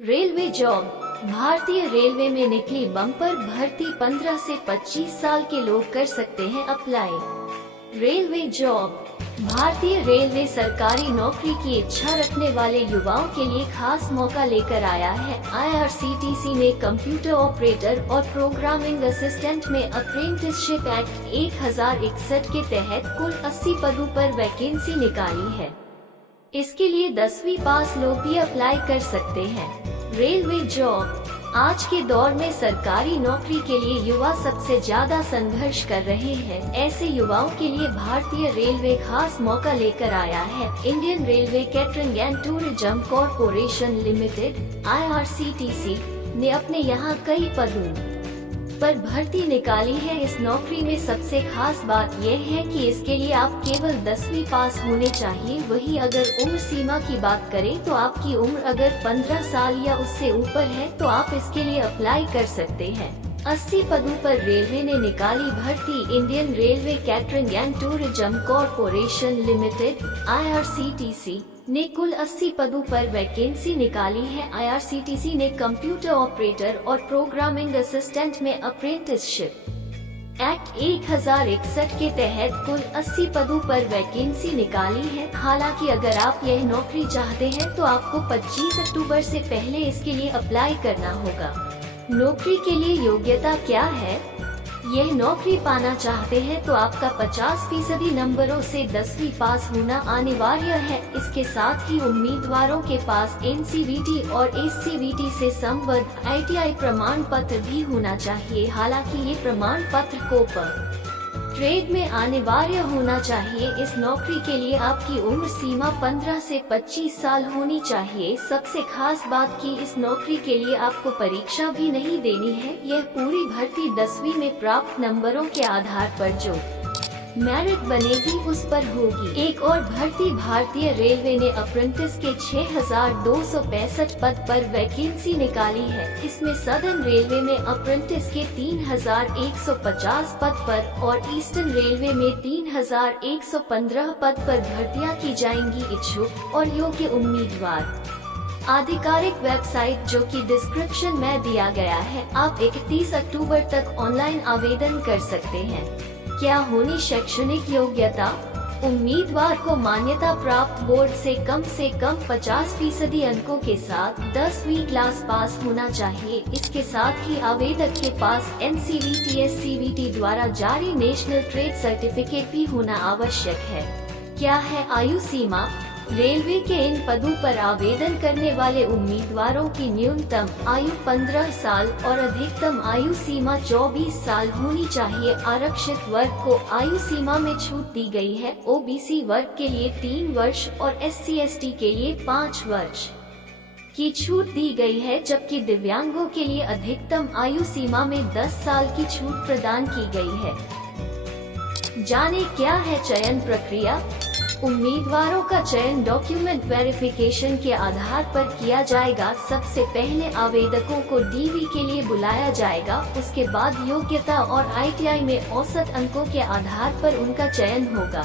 Railway job. भारतीय railway में निकली बम्पर भर्ती 15 से 25 साल के लोग कर सकते हैं अप्लाई। Railway job. भारतीय रेलवे सरकारी नौकरी की इच्छा रखने वाले युवाओं के लिए खास मौका लेकर आया है। IRCTC ने कंप्यूटर ऑपरेटर और प्रोग्रामिंग असिस्टेंट में अप्रेंटिसशिप एक्ट 1061 के तहत कुल 80 पदों पर वैकेंसी निकाली है। इसके लिए 10वीं पास लोग भी अप्लाई कर सकते हैं। Railway job. आज के दौर में सरकारी नौकरी के लिए युवा सबसे ज्यादा संघर्ष कर रहे हैं। ऐसे युवाओं के लिए भारतीय रेलवे खास मौका लेकर आया है। Indian railway catering and tourism corporation limited IRCTC ने अपने यहाँ कई पदों पर भर्ती निकाली है। इस नौकरी में सबसे खास बात यह है कि इसके लिए आप केवल 10वीं पास होने चाहिए। वहीं अगर उम्र सीमा की बात करें तो आपकी उम्र अगर 15 साल या उससे ऊपर है तो आप इसके लिए अप्लाई कर सकते हैं। 80 पदों पर रेलवे ने निकाली भर्ती। Indian railway catering and tourism corporation limited IRCTC ने कुल 80 पदों पर वैकेंसी निकाली है। IRCTC ने कंप्यूटर ऑपरेटर और प्रोग्रामिंग असिस्टेंट में अप्रेंटिसशिप एक्ट 1061 के तहत कुल 80 पदों पर वैकेंसी निकाली है। हालांकि अगर आप यह नौकरी चाहते हैं तो आपको 25 अक्टूबर से पहले इसके लिए अप्लाई करना होगा। नौकरी के लिए योग्यता क्या है? यह नौकरी पाना चाहते हैं तो आपका 50% नंबरों से 10वीं पास होना अनिवार्य है। इसके साथ ही उम्मीदवारों के पास NCVT और SCVT से संबद्ध ITI प्रमाण पत्र भी होना चाहिए। हालांकि ये प्रमाण पत्र को ट्रेड में अनिवार्य होना चाहिए। इस नौकरी के लिए आपकी उम्र सीमा 15 से 25 साल होनी चाहिए। सबसे खास बात कि इस नौकरी के लिए आपको परीक्षा भी नहीं देनी है। यह पूरी भर्ती 10वीं में प्राप्त नंबरों के आधार पर जो मेरिट बनेगी उस पर होगी। एक और भर्ती। भारतीय रेलवे ने अप्रेंटिस के 6265 पद पर वैकेंसी निकाली है। इसमें सदर्न रेलवे में अप्रेंटिस के 3150 पद पर और ईस्टर्न रेलवे में 3115 पद पर भर्तियां की जाएंगी। इच्छुक और योग्य उम्मीदवार आधिकारिक वेबसाइट जो कि डिस्क्रिप्शन में दिया गया है। आप 31 अक्टूबर तक ऑनलाइन आवेदन कर सकते हैं। क्या होनी शैक्षणिक योग्यता? उम्मीदवार को मान्यता प्राप्त बोर्ड से कम 50% अंकों के साथ 10वीं क्लास पास होना चाहिए। इसके साथ ही आवेदक के पास NCVT SCVT द्वारा जारी नेशनल ट्रेड सर्टिफिकेट भी होना आवश्यक है। क्या है आयु सीमा? रेलवे के इन पदों पर आवेदन करने वाले उम्मीदवारों की न्यूनतम आयु 15 साल और अधिकतम आयु सीमा 24 साल होनी चाहिए। आरक्षित वर्ग को आयु सीमा में छूट दी गई है। OBC वर्ग के लिए 3 वर्ष और SC ST के लिए 5 वर्ष की छूट दी गई है, जबकि दिव्यांगों के लिए अधिकतम आयु सीमा में 10 साल की छूट प्रदान की गई है। जाने क्या है चयन प्रक्रिया? उम्मीदवारों का चयन डॉक्यूमेंट वेरिफिकेशन के आधार पर किया जाएगा। सबसे पहले आवेदकों को DV के लिए बुलाया जाएगा। उसके बाद योग्यता और ITI में औसत अंकों के आधार पर उनका चयन होगा।